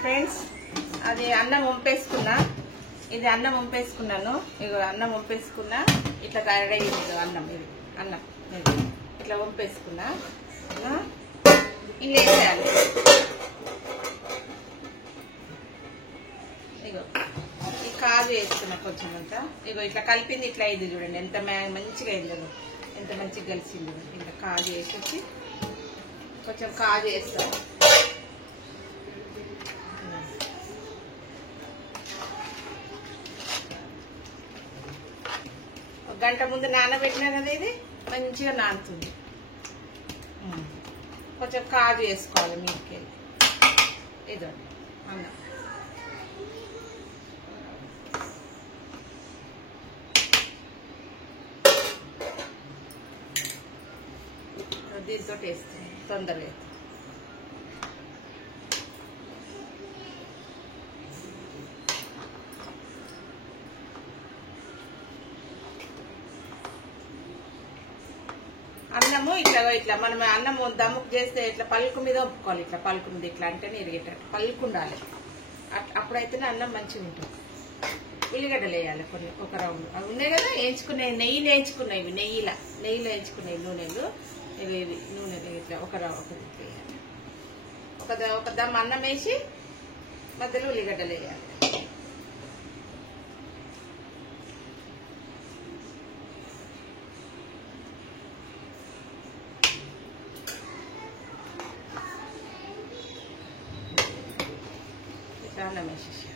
Friends, అది అన్నం వంపేసుకున్నా. ఇది అన్నం వంపేసుకున్నాను. ఇగో అన్నం వంపేసుకున్నా. ఇట్లా రెడీ అయింది అన్నం. ఇది అన్నం ఇట్లా వంపేసుకున్నా. ఇది వేసేయాలి. ఇగో ఈ కాజు వేసుకున్నా కొంచెం అంతా. ఇగో ఇట్లా కలిపింది. ఇట్లా అయింది చూడండి, ఎంత మంచిగా అయింది. ఎంత మంచిగా కలిసింది. ఇట్లా కాజు వేసేసి కొంచెం కాజు వేస్తాను. గంట ముందు నానబెట్టినా కదా, ఇది మంచిగా నానుతుంది. కొంచెం కాజు వేసుకోవాలి మీదకెళ్ళి. ఇదో అన్నం దీంతో వేస్తాను తొందరగా. అన్నము ఇట్లా మనం అన్నం దమ్ముకు చేస్తే ఇట్లా పలుకు మీద ఒప్పుకోవాలి. ఇట్లా పలుకు మీద ఇట్లా అంటేనే ఇరిగేటట్టు పలుకు ఉండాలి. అప్పుడైతేనే అన్నం మంచిగా ఉంటుంది. ఉల్లిగడ్డలు వేయాలి కొన్ని, ఒక రౌండ్. అవి ఉన్నాయి కదా వేయించుకున్నాయి, నెయ్యిలో వేయించుకున్నాయి. ఇవి నెయ్యిలో వేయించుకున్నాయి. నూనెలు ఇవి నూనెలు ఇట్లా ఒక వేయాలి. ఒక దమ్ అన్నం వేసి మధ్యలో ఉల్లిగడ్డలు వేయాలి. అన్నం వేసేసి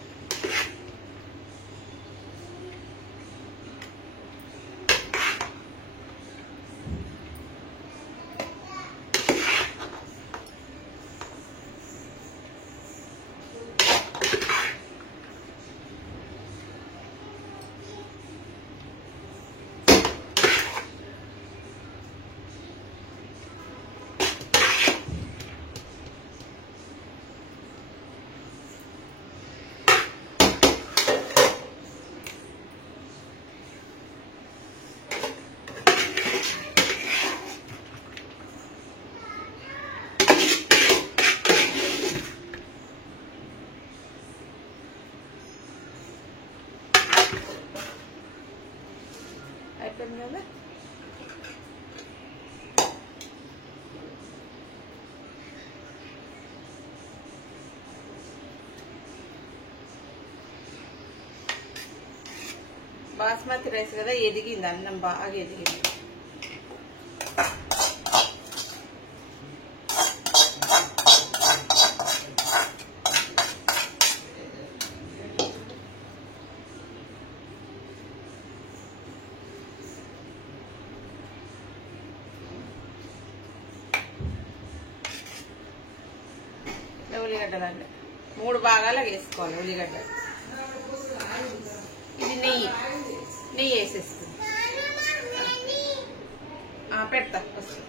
అయిపోయింది కదా. బాస్మతి రైస్ కదా, ఎదిగింది అన్నం, బాగా ఎదిగింది. ఉల్లిగడ్డలండి 3 భాగాలు వేసుకోవాలి. ఉల్లిగడ్డ ఇది నెయ్యి వేసేస్తుంది. పెడతా వస్తుంది.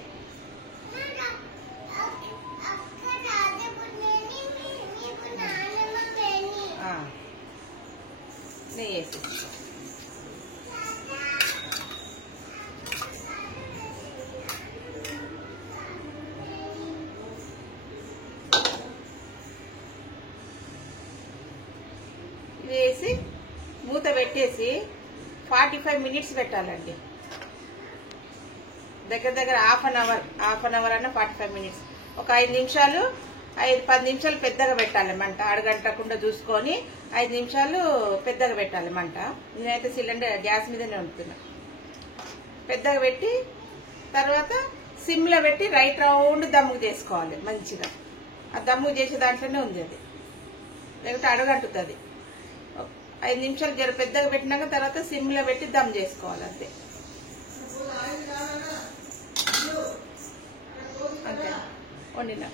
నెయ్యి వేసేస్తుంది. వేసి మూత పెట్టేసి 45 మినిట్స్ పెట్టాలండి. దగ్గర హాఫ్ అన్ అవర్ అన్న 45 మినిట్స్. ఒక 5 నిమిషాలు 10 నిమిషాలు పెద్దగా పెట్టాలి మంట. అడగంటకుండా చూసుకొని 5 నిమిషాలు పెద్దగా పెట్టాలి మంట. నేనైతే సిలిండర్ గ్యాస్ మీదనే ఉంటున్నా. పెద్దగా పెట్టి తర్వాత సిమ్లో పెట్టి రైట్ రౌండ్ దమ్ముకు చేసుకోవాలి మంచిగా. ఆ దమ్ము చేసే దాంట్లోనే ఉంది అది, లేకపోతే అడగంటుతుంది. 5 నిమిషాలు పెద్దగా పెట్టినాక తర్వాత సిమ్లో పెట్టి దమ్ చేసుకోవాలి. అంతే అంతే వండినా.